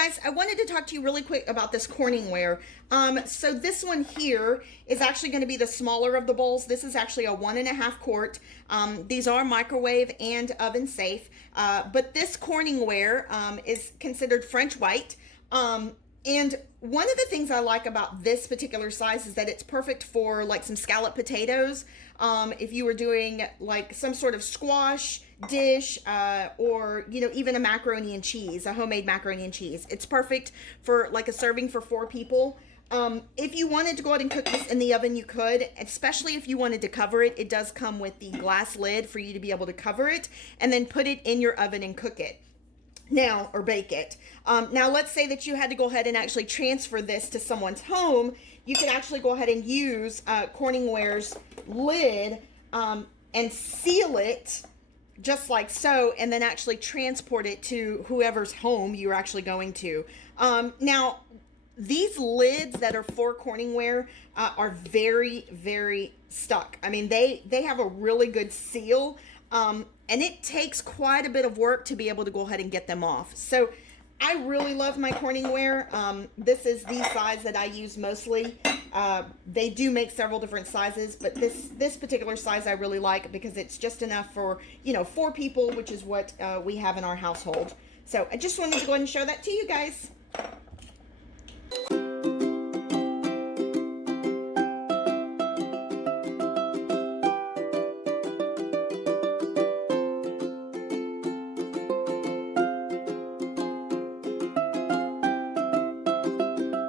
guys, I wanted to talk to you really quick about this CorningWare. So this one here is actually going to be the smaller of the bowls. This is actually a 1.5 quart. These are microwave and oven safe, but this CorningWare is considered French white. And one of the things I like about this particular size is that it's perfect for like some scalloped potatoes. If you were doing like some sort of squash dish, or, you know, even a macaroni and cheese, a homemade macaroni and cheese. It's perfect for like a serving for 4 people. If you wanted to go ahead and cook this in the oven, you could, especially if you wanted to cover it. It does come with the glass lid for you to be able to cover it and then put it in your oven and cook it. Now, or bake it. Now, let's say that you had to go ahead and actually transfer this to someone's home. You can actually go ahead and use CorningWare's lid and seal it just like so, and then actually transport it to whoever's home you're actually going to. Now, these lids that are for CorningWare are very, very stuck. I mean, they have a really good seal. And it takes quite a bit of work to be able to go ahead and get them off. So I really love my CorningWare. This is the size that I use mostly. They do make several different sizes, but this particular size I really like because it's just enough for, you know, 4 people, which is what we have in our household. So I just wanted to go ahead and show that to you guys.